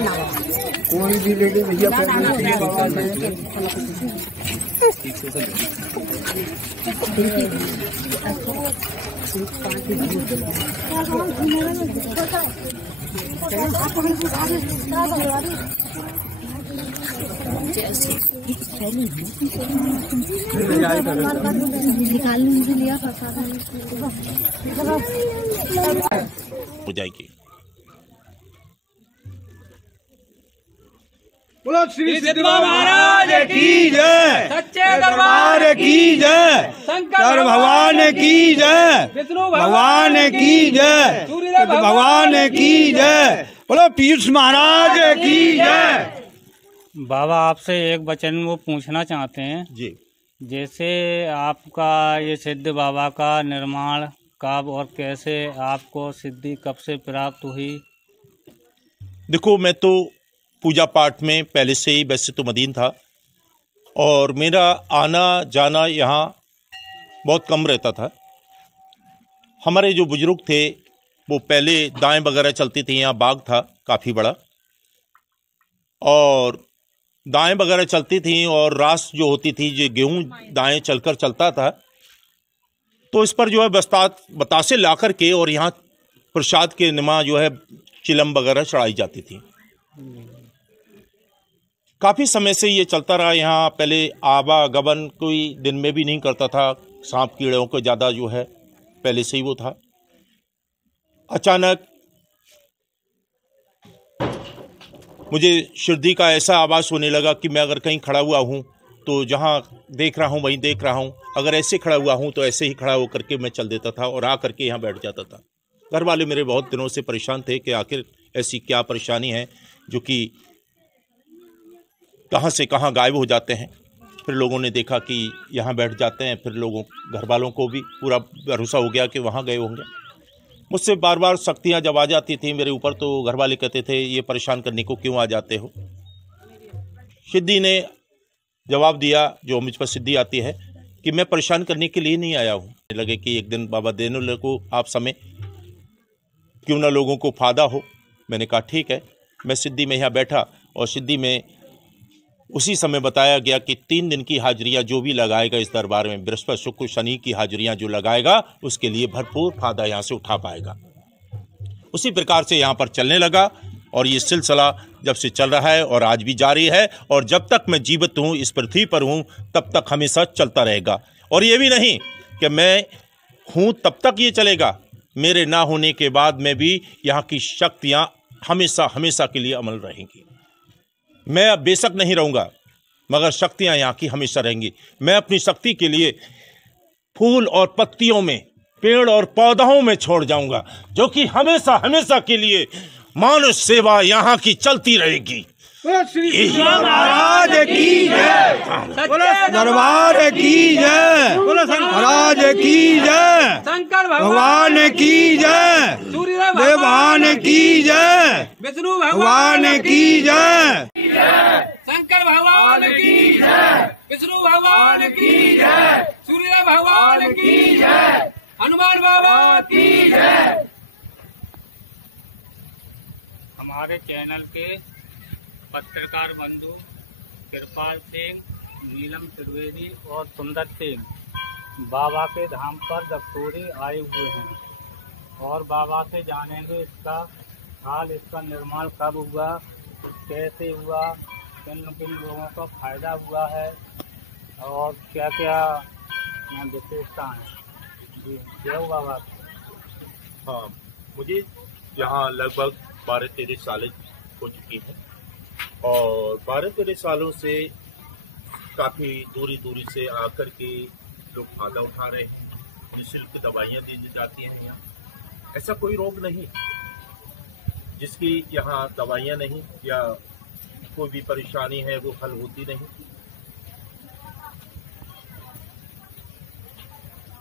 कोई भी ले ले भैया, बाबा से हो जाएगी। बोलो श्री सिद्धि महाराज की जय, सच्चे दरबार की जय, शंकर भगवान की जय, विष्णु भगवान की जय, सूर्य भगवान की जय, बोलो पीयूष महाराज की जय। बाबा आपसे एक वचन वो पूछना चाहते हैं जी। जैसे आपका ये सिद्ध बाबा का निर्माण कब और कैसे, आपको सिद्धि कब से प्राप्त हुई? देखो, मैं तो पूजा पाठ में पहले से ही वैसे तो मदीन था और मेरा आना जाना यहाँ बहुत कम रहता था। हमारे जो बुजुर्ग थे वो पहले दाएं वगैरह चलती थी, यहाँ बाग था काफ़ी बड़ा और दाएं वगैरह चलती थी और रास जो होती थी, जो गेहूं दाएं चलकर चलता था, तो इस पर जो है बतासे ला कर के और यहाँ प्रसाद के नमा जो है चिलम वगैरह चढ़ाई जाती थी। काफ़ी समय से ये चलता रहा। यहाँ पहले आवागमन कोई दिन में भी नहीं करता था, सांप कीड़ों को ज़्यादा जो है पहले से ही वो था। अचानक मुझे शिरडी का ऐसा आवाज़ होने लगा कि मैं अगर कहीं खड़ा हुआ हूँ तो जहाँ देख रहा हूँ वहीं देख रहा हूँ, अगर ऐसे खड़ा हुआ हूँ तो ऐसे ही खड़ा होकर के मैं चल देता था और आ करके यहाँ बैठ जाता था। घर वाले मेरे बहुत दिनों से परेशान थे कि आखिर ऐसी क्या परेशानी है जो कि कहाँ से कहाँ गायब हो जाते हैं। फिर लोगों ने देखा कि यहाँ बैठ जाते हैं, फिर लोगों घर वालों को भी पूरा भरोसा हो गया कि वहाँ गए होंगे। मुझसे बार बार शक्तियाँ जब आ जाती थी मेरे ऊपर तो घर वाले कहते थे ये परेशान करने को क्यों आ जाते हो। सिद्धि ने जवाब दिया, जो मुझ पर सिद्धि आती है, कि मैं परेशान करने के लिए नहीं आया हूँ। लगे कि एक दिन बाबा देने को आप समय क्यों ना लोगों को फायदा हो। मैंने कहा ठीक है। मैं सिद्धि में यहाँ बैठा और सिद्धि में उसी समय बताया गया कि 3 दिन की हाजिरियाँ जो भी लगाएगा इस दरबार में, बृहस्पति शुक्र शनि की हाजिरियाँ जो लगाएगा उसके लिए भरपूर फायदा यहाँ से उठा पाएगा। उसी प्रकार से यहाँ पर चलने लगा और ये सिलसिला जब से चल रहा है और आज भी जारी है और जब तक मैं जीवित हूँ इस पृथ्वी पर हूँ तब तक हमेशा चलता रहेगा। और ये भी नहीं कि मैं हूँ तब तक ये चलेगा, मेरे ना होने के बाद में भी यहाँ की शक्तियाँ हमेशा हमेशा के लिए अमल रहेंगी। मैं अब बेशक नहीं रहूँगा मगर शक्तियाँ यहाँ की हमेशा रहेंगी। मैं अपनी शक्ति के लिए फूल और पत्तियों में, पेड़ और पौधों में छोड़ जाऊँगा, जो कि हमेशा हमेशा के लिए मानव सेवा यहाँ की चलती रहेगी। श्री महाराज की जय, दरबार की जय, महाराज की जय, शंकर भगवान की जय, सूर्य भगवान की जय, विष्णु भगवान की जय, शंकर भगवान की जय, विष्णु भगवान की जय, सूर्य भगवान की जय, हनुमान बाबा की जय। हमारे चैनल के पत्रकार बंधु कृपाल सिंह, नीलम त्रिवेदी और सुंदर सिंह बाबा के धाम पर दफ्तूरी आए हुए हैं और बाबा से जानेंगे इसका हाल, इसका निर्माण कब हुआ, कैसे हुआ, किन किन लोगों को फायदा हुआ है और क्या क्या यहाँ विशेषता है। जी जय हो बाबा। हाँ, मुझे यहाँ लगभग 12-13 साल हो चुकी है और 12-13 सालों से काफ़ी दूरी दूरी से आकर के लोग फायदा उठा रहे हैं। निःशुल्क दवाइयाँ दी जाती हैं यहाँ। ऐसा कोई रोग नहीं जिसकी यहाँ दवाइयाँ नहीं या कोई भी परेशानी है वो हल होती नहीं।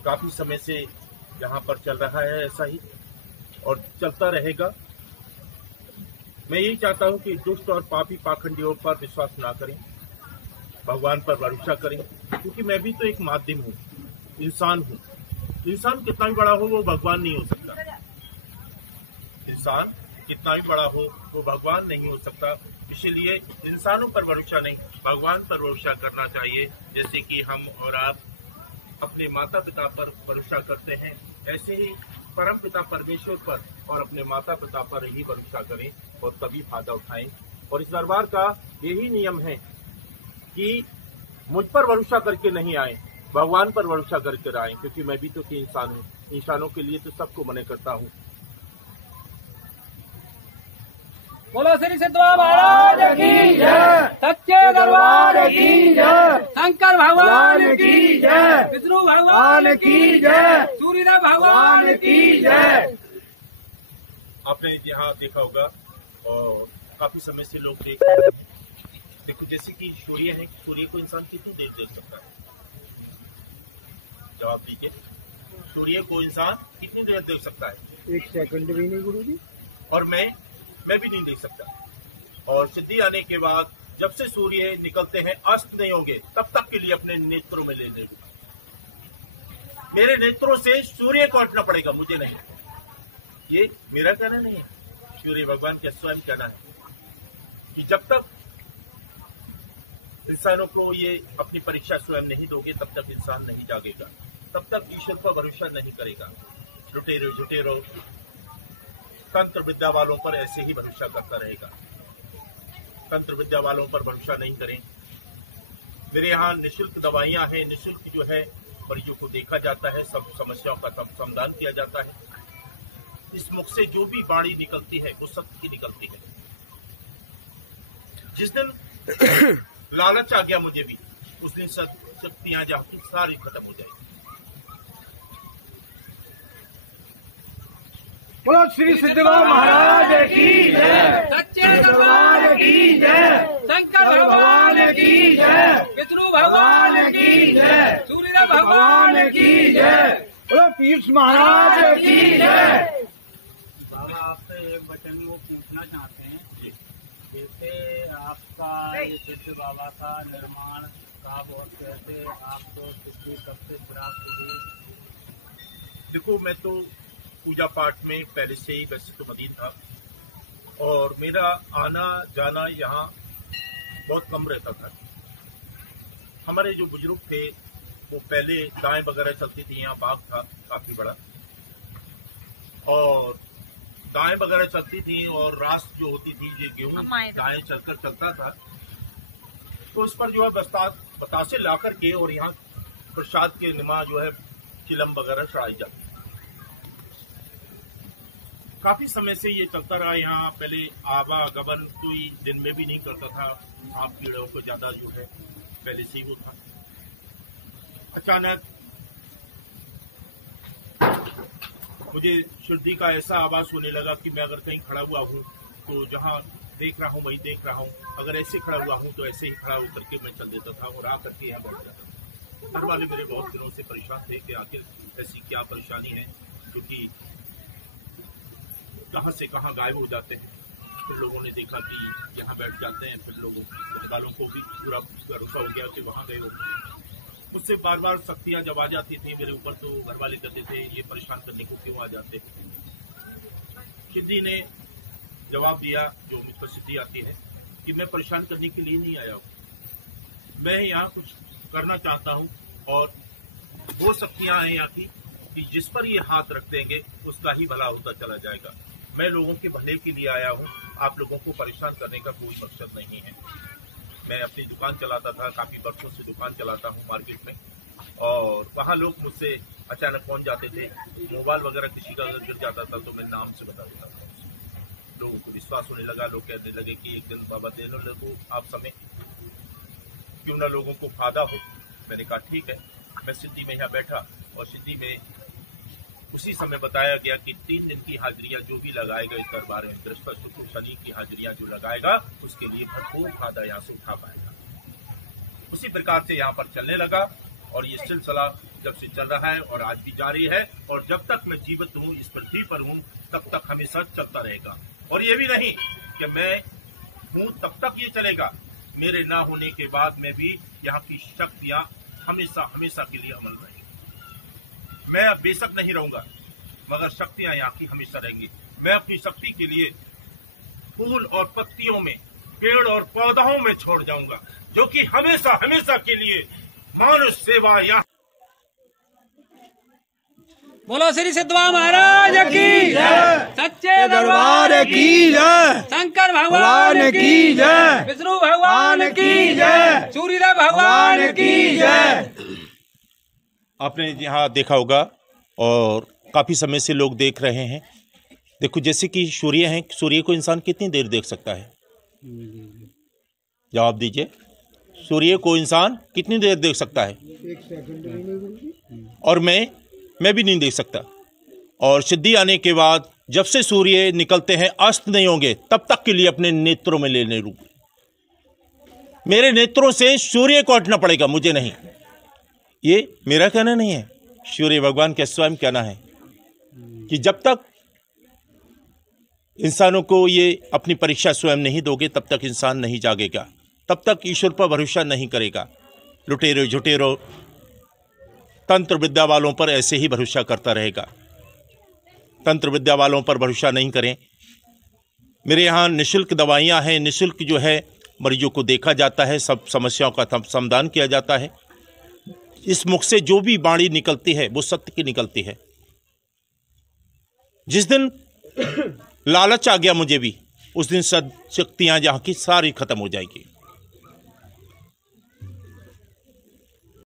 काफ़ी समय से यहाँ पर चल रहा है ऐसा ही और चलता रहेगा। मैं यही चाहता हूँ कि दुष्ट और पापी पाखंडियों पर विश्वास ना करें, भगवान पर भरोसा करें, क्योंकि मैं भी तो एक माध्यम हूँ, इंसान हूँ। इंसान कितना भी बड़ा हो वो भगवान नहीं हो सकता। इंसान कितना भी बड़ा हो वो भगवान नहीं हो सकता। इसीलिए इंसानों पर भरोसा नहीं, भगवान पर भरोसा करना चाहिए। जैसे कि हम और आप अपने माता पिता पर भरोसा करते हैं, ऐसे ही परम पिता परमेश्वर पर और अपने माता पिता पर ही भरोसा करें और तभी फायदा उठाएं। और इस दरबार का यही नियम है कि मुझ पर भरोसा करके नहीं आए, भगवान पर भरोसा करके आए, क्योंकि मैं भी तो इंसान हूँ। इंसानों के लिए तो सबको मना करता हूँ। बोलो श्री सिद्धवा महाराज की जय, सच्चे दरबार की जय, शंकर भगवान की जय, विष्णु भगवान की जय, सूर्यदेव भगवान की जय। आपने यहाँ देखा होगा और काफी समय से लोग देख रहे हैं। देखो जैसे कि सूर्य है, सूर्य को इंसान कितनी देर देख सकता है? जवाब दीजिए। सूर्य को इंसान कितनी देर देख सकता है? 1 सेकंड भी नहीं गुरु जी। और मैं भी नहीं देख सकता। और सिद्धि आने के बाद जब से सूर्य निकलते हैं अस्त नहीं होंगे तब तक के लिए अपने नेत्रों में ले लेगा। मेरे नेत्रों से सूर्य को हटना पड़ेगा, मुझे नहीं। ये मेरा कहना नहीं है, सूर्य भगवान का स्वयं कहना है कि जब तक इंसानों को ये अपनी परीक्षा स्वयं नहीं दोगे तब तक इंसान नहीं जागेगा, तब तक ईश्वर पर भरोसा नहीं करेगा। लुटेरो तंत्र विद्या वालों पर ऐसे ही भरोसा करता रहेगा। तंत्र विद्या वालों पर भरोसा नहीं करें। मेरे यहाँ निःशुल्क दवाइयाँ हैं, निःशुल्क जो है मरीजों को देखा जाता है, सब समस्याओं का समाधान किया जाता है। इस मुख से जो भी वाणी निकलती है वो सत्य की निकलती है। जिस दिन लालच आ गया मुझे भी, उस दिन शक्तियां जाती सारी खत्म हो जाएगी। बोलो श्री सिद्धवा महाराज की जय, सच्चे दरबार की जय, शंकर भगवान की जय, विष्णु भगवान की जय, सूर्यदेव भगवान की जय। बोलो पीयूष महाराज की जय। बाबा आपसे एक वचन वो पूछना चाहते हैं, जैसे आपका ये सिद्ध बाबा का निर्माण कब और कैसे आपको सिद्धि सबसे प्राप्त हुई? देखो मैं तो पूजा पाठ में पहले से ही वैसे तो मदीन था और मेरा आना जाना यहाँ बहुत कम रहता था। हमारे जो बुजुर्ग थे वो पहले गायें वगैरह चलती थी, यहाँ बाग था काफी बड़ा और गायें वगैरह चलती थी और रास जो होती थी ये गेहूं गायें चलकर चलता था, तो इस पर जो है बतासे ला करके और यहाँ प्रसाद के निमा जो है चिलम वगैरह चढ़ाई जाती। काफी समय से ये चलता रहा। यहाँ पहले आवागमन कोई दिन में भी नहीं करता था, आप कीड़ों को ज्यादा जो है पहले से ही वो था। अचानक मुझे शुद्धि का ऐसा आवाज होने लगा कि मैं अगर कहीं खड़ा हुआ हूँ तो जहाँ देख रहा हूँ वही देख रहा हूँ, अगर ऐसे खड़ा हुआ हूँ तो ऐसे ही खड़ा होकर के मैं चल देता था और आकर के यहाँ बैठ जाता था। घर वाले मेरे बहुत दिनों से परेशान थे कि आखिर ऐसी क्या परेशानी है, क्योंकि कहाँ से कहाँ गायब हो जाते हैं। फिर लोगों ने देखा कि यहाँ बैठ जाते हैं, फिर लोगों घर वालों को भी पूरा भरोसा हो गया कि वहाँ गए हो। मुझसे बार बार शक्तियाँ जब आ जाती थी मेरे ऊपर तो घर वाले कहते थे ये परेशान करने को क्यों आ जाते। सिद्धि ने जवाब दिया जो मुझ पर सिद्धि आती है कि मैं परेशान करने के लिए नहीं आया हूँ, मैं यहाँ कुछ करना चाहता हूँ और वो शक्तियाँ हैं यहाँ की कि जिस पर ये हाथ रख देंगे उसका ही भला होता चला जाएगा। मैं लोगों के भले के लिए आया हूँ, आप लोगों को परेशान करने का कोई मकसद नहीं है। मैं अपनी दुकान चलाता था, काफी वर्षों से दुकान चलाता हूँ मार्केट में, और वहाँ लोग मुझसे अचानक पहुंच जाते थे। मोबाइल वगैरह किसी का अगर गिर जाता था तो मैं नाम से बता देता था। लोगों को विश्वास होने लगा, लोग कहने लगे कि एक दिन बाबा दे लो आप समय, क्यों ना लोगों को फायदा हो। मैंने कहा ठीक है। मैं सिद्धि में यहाँ बैठा और सिद्धि में उसी समय बताया गया कि 3 दिन की हाजिरियां जो भी लगाएगा इस दरबार में, बृहस्पति शुक्र शनि की हाजिरियां जो लगाएगा उसके लिए भरपूर फायदा यहाँ से उठा पाएगा। उसी प्रकार से यहाँ पर चलने लगा और ये सिलसिला जब से चल रहा है और आज भी जारी है, और जब तक मैं जीवित हूँ इस पृथ्वी पर हूँ तब तक हमेशा चलता रहेगा। और ये भी नहीं कि मैं हूँ तब तक ये चलेगा, मेरे ना होने के बाद में भी यहाँ की शक्तियाँ हमेशा हमेशा के लिए अमल रहेंगी। मैं अब बेशक नहीं रहूंगा मगर शक्तियां यहाँ की हमेशा रहेंगी। मैं अपनी शक्ति के लिए फूल और पत्तियों में, पेड़ और पौधों में छोड़ जाऊंगा, जो कि हमेशा हमेशा के लिए मानव सेवा या बोलो श्री सिद्धवा महाराज की जय, सच्चे दरबार की जय, शंकर भगवान की जय, विष्णु भगवान की जय, सूर्यदेव भगवान की जय। आपने यहाँ देखा होगा और काफी समय से लोग देख रहे हैं। देखो जैसे कि सूर्य है, सूर्य को इंसान कितनी देर देख सकता है? जवाब दीजिए, सूर्य को इंसान कितनी देर देख सकता है? और मैं भी नहीं देख सकता। और सिद्धि आने के बाद जब से सूर्य निकलते हैं अस्त नहीं होंगे तब तक के लिए अपने नेत्रों में लेने रूप, मेरे नेत्रों से सूर्य को हटना पड़ेगा, मुझे नहीं। ये मेरा कहना नहीं है, सूर्य भगवान का स्वयं कहना है कि जब तक इंसानों को ये अपनी परीक्षा स्वयं नहीं दोगे तब तक इंसान नहीं जागेगा, तब तक ईश्वर पर भरोसा नहीं करेगा। लुटेरो झुटेरो तंत्र विद्या वालों पर ऐसे ही भरोसा करता रहेगा। तंत्र विद्या वालों पर भरोसा नहीं करें। मेरे यहाँ निःशुल्क दवाइयाँ हैं, निःशुल्क जो है मरीजों को देखा जाता है, सब समस्याओं का समाधान किया जाता है। इस मुख से जो भी वाणी निकलती है वो सत्य की निकलती है। जिस दिन लालच आ गया मुझे भी, उस दिन शक्तियाँ जहाँ की सारी खत्म हो जाएगी।